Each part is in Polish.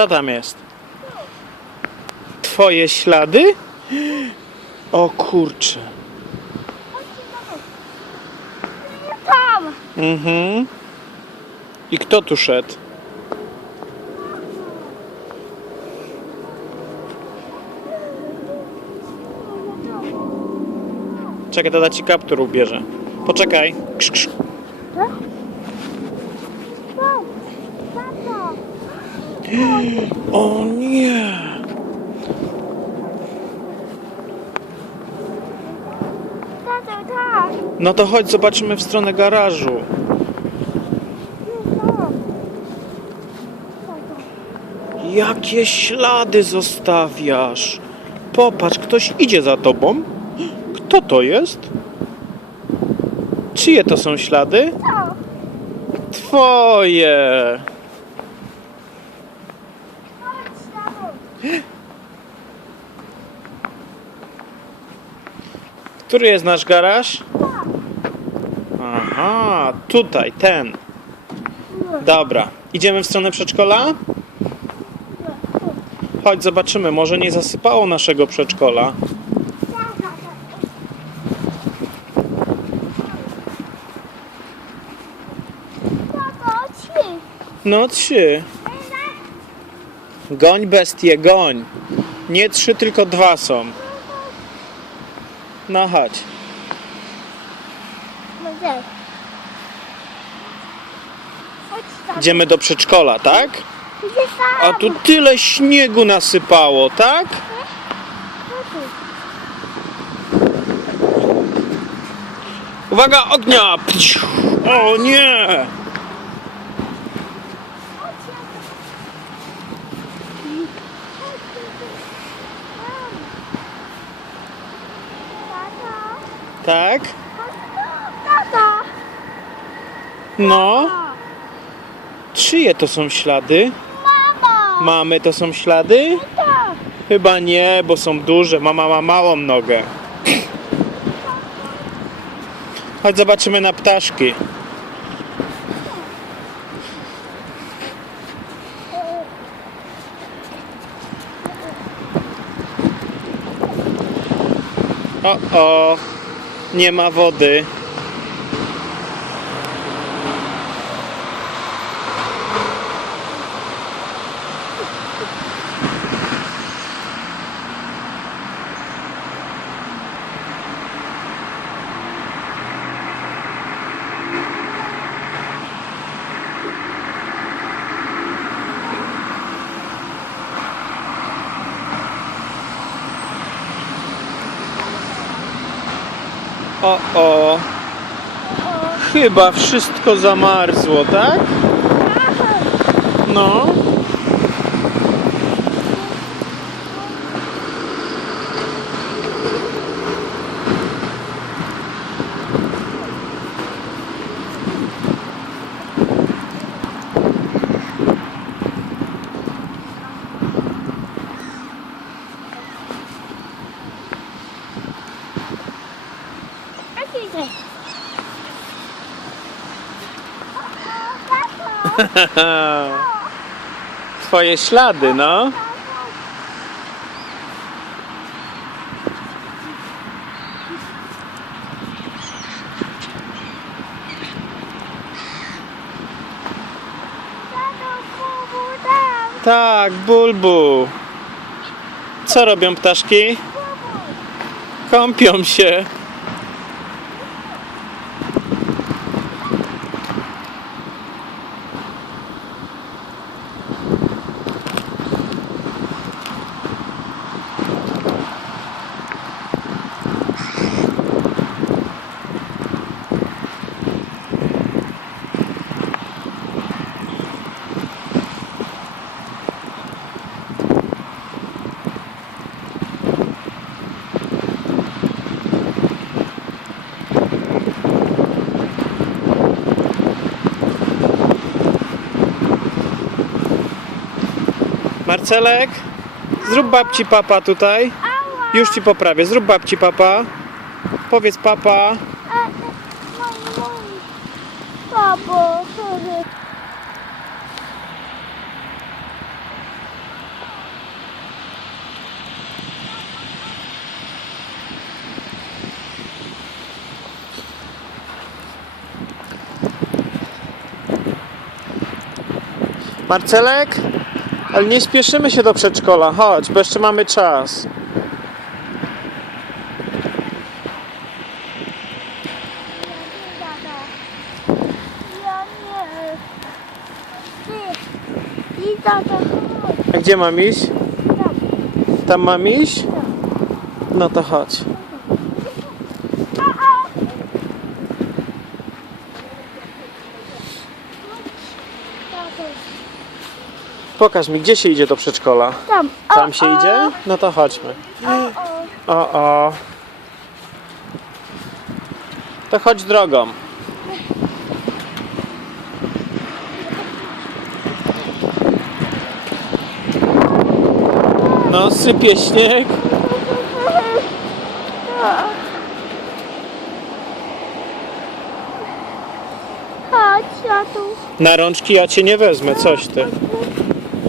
Co tam jest? Twoje ślady? O kurczę. Tam! Mhm. I kto tu szedł? Czekaj, tata ci kaptur ubierze. Poczekaj. Krz, krz. Tam! Tato! O nie! Tato, tak! No to chodź, zobaczymy w stronę garażu. Jakie ślady zostawiasz? Popatrz, ktoś idzie za tobą. Kto to jest? Czyje to są ślady? Twoje! Chodź, tato! Który jest nasz garaż? Aha, tutaj, ten. Dobra, idziemy w stronę przedszkola? Chodź, zobaczymy, może nie zasypało naszego przedszkola. No trzy. Goń bestie, goń. Nie trzy, tylko dwa są. No chodź. No tato! Idziemy do przedszkola, tak? A tu tyle śniegu nasypało, tak? Uwaga, ognia! O nie! Tak? Tato! No. Czyje to są ślady? Mamo! Mamy to są ślady? Tak! Chyba nie, bo są duże. Mama ma małą nogę. Chodź zobaczymy na ptaszki. O, o, nie ma wody. O, o, chyba wszystko zamarzło, tak? No. Twoje ślady, no. Tak, bulbu. Co robią ptaszki? Kąpią się. Marcelek, zrób babci papa tutaj. Już ci poprawię. Zrób babci papa. Powiedz papa. Papo, Marcelek? Ale nie spieszymy się do przedszkola. Chodź, bo jeszcze mamy czas. A gdzie mam iść? Tam. Tam mam iść? No to chodź. A, a. Tato, Pokaż mi, gdzie się idzie do przedszkola. Tam. O, Tam się o. idzie? No to chodźmy. O, o. O. To chodź drogą. No, sypie śnieg. Chodź, tatu. Na rączki ja cię nie wezmę, coś ty.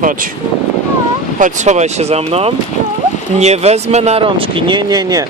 Chodź. Chodź, schowaj się za mną. Nie wezmę na rączki, nie, nie, nie.